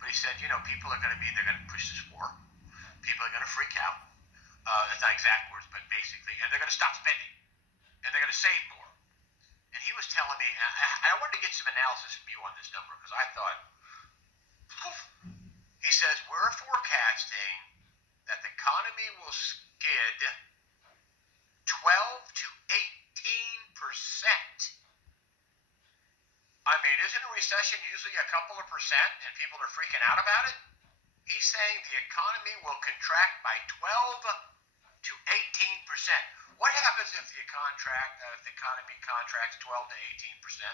But he said, people are going to they're going to push this war. People are going to freak out. That's not exact words, but basically, and they're going to stop spending, and they're going to save more. And he was telling me, I wanted to get some analysis from you on this number because I thought, he says, we're forecasting that the economy will skid 12 to 18%. I mean, isn't a recession usually a couple of percent and people are freaking out about it? He's saying the economy will contract by 12 to 18%. What happens if the economy contracts 12 to 18%?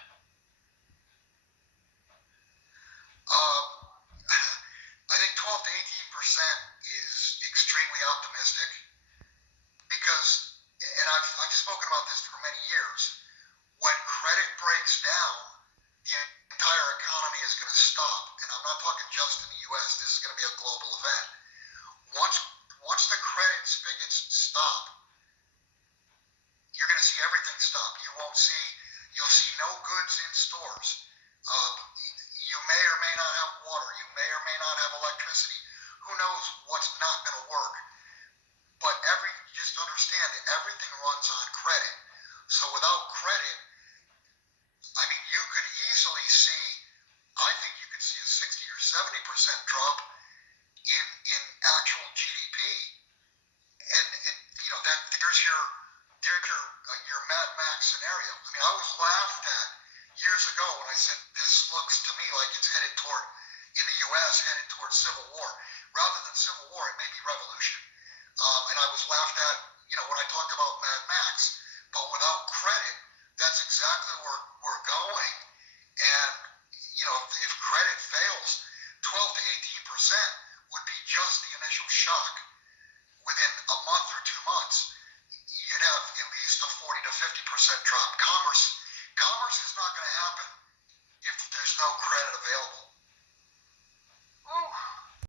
I think 12 to 18% is extremely optimistic because, and I've spoken about this for many years, when credit breaks down, the entire economy is going to stop. And I'm not talking just in the U.S. This is going to be a global event. Once the credit spigots stop, you're going to see everything stop. You'll see no goods in stores. You may or may not have water. You may or may not have electricity. Who knows what's not going to work? But just understand that everything runs on credit. So without credit, I mean, you could easily see, I think you could see a 60 or 70% drop in actual GDP. And that there's your Mad Max scenario. I mean, I was laughed at years ago when I said this looks to me like it's headed toward civil war. Rather than civil war, it may be revolution. And I was laughed at, when I talked about Mad Max. But without credit, that's exactly where we're going. And, if credit fails, 12 to 18% would be just the initial shock. Within a month or 2 months, you'd have at least a 40 to 50% drop